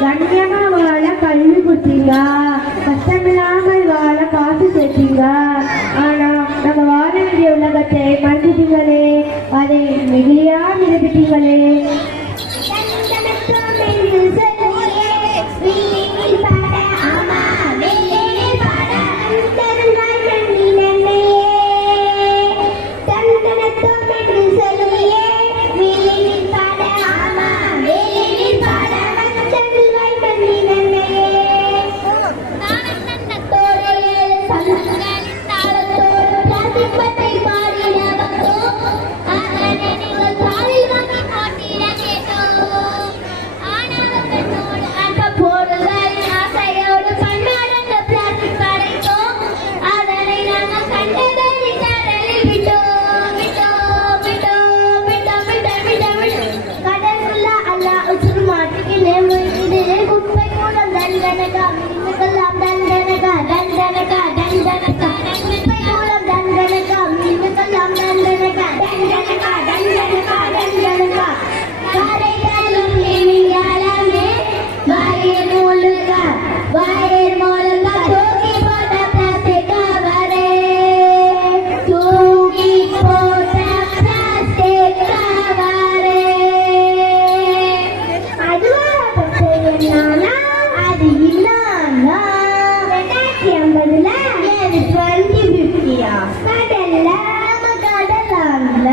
கண்டமா வாழ கல்வி கொடுத்தீங்க. கஷ்டமில்லாமல் வாழ காசு சேர்த்தீங்க ஆனா நம்ம வாழ வேண்டிய உலகத்தை மறந்துட்டீங்களே. அதை மிகையா நிரூபிட்டீங்களே அது டுவெண்ட்டி ஃபிஃப்டியா கடல்ல நம்ம கடலாம்ல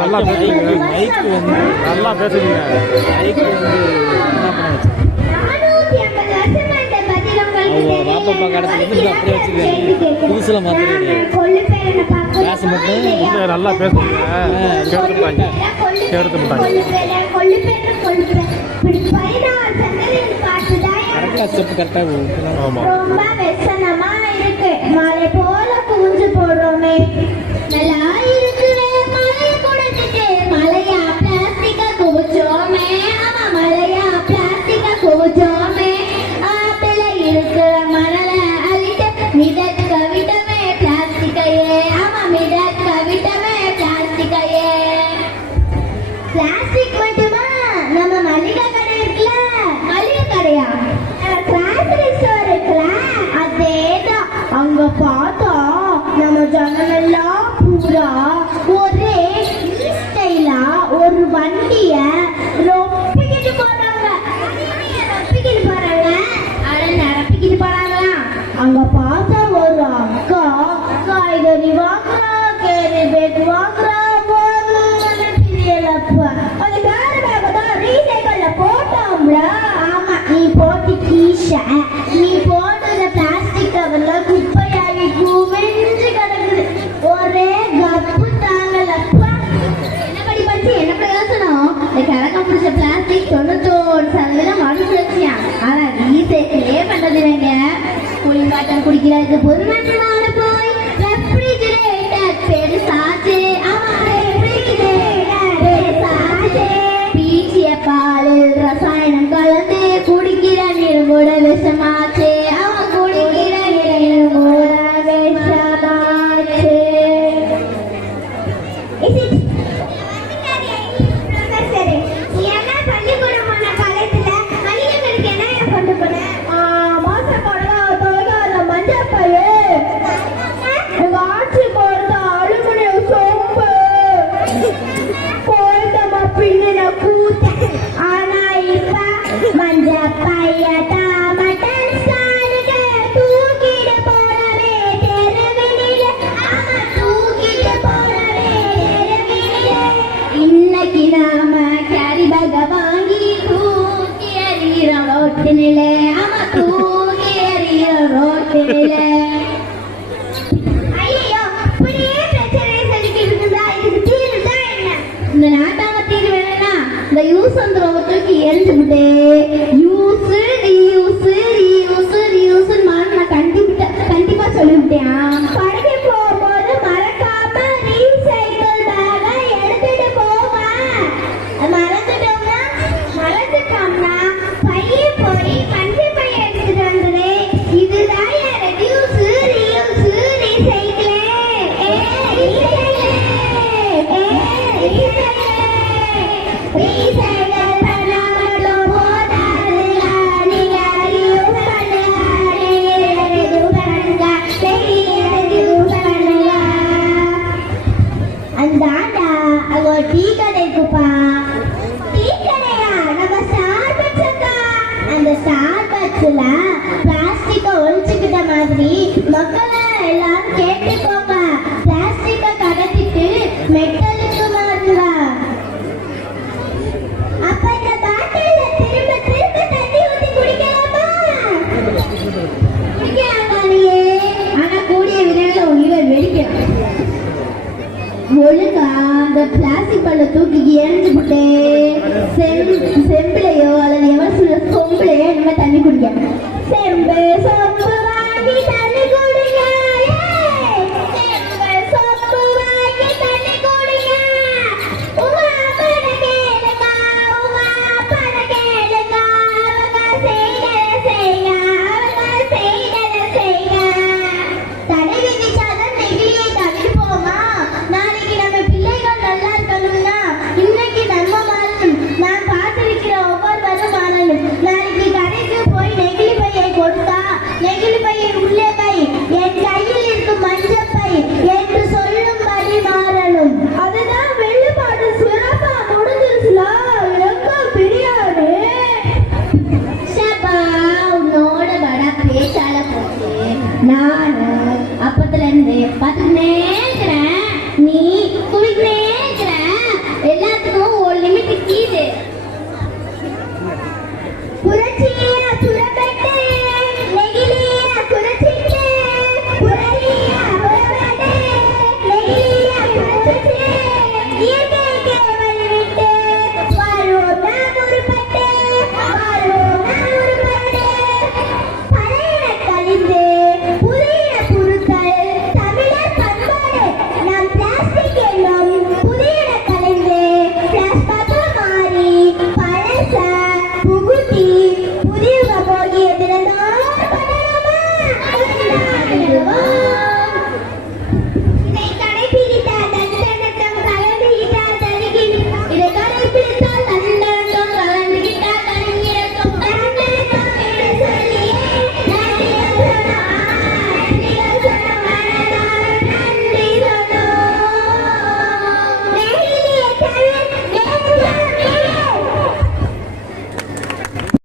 நல்லா பேசுறீங்க மைக்கு வந்து நல்லா பேசுறீங்க மைக்கு வந்து பாப்பா கடத்துல இருந்து அப்படியே வச்சுக்க புதுசுல மாத்திரம் பேச மட்டும் நல்லா பேசுறீங்க கெடுத்துட்டாங்க கெடுத்துட்டாங்க கரெக்டா ஸ்டெப் கரெக்டா ஆமா ஆமா மழையா பிளாஸ்டிக்கா குவிச்சோமே. பிளாஸ்டிக்கையே. பிளாஸ்டிக் மட்டுமா? நம்ம மளிகை கடை இருக்குல்ல மளிகை அதேதான். அங்க பார்த்தோம். ஜனமெல்லாம் பூரா ஒரே ஸ்டைலா ஒரு வண்டியை குடிக்கிறதுக்கு பொதுமன்றமாக ரோட்டினிலே அம தூங்கி எறிய ரோட்டினிலே news on the Road to KL today. Plastic பல்ல தூக்கி எரிஞ்சு விட்டேன் செம் செம் बदले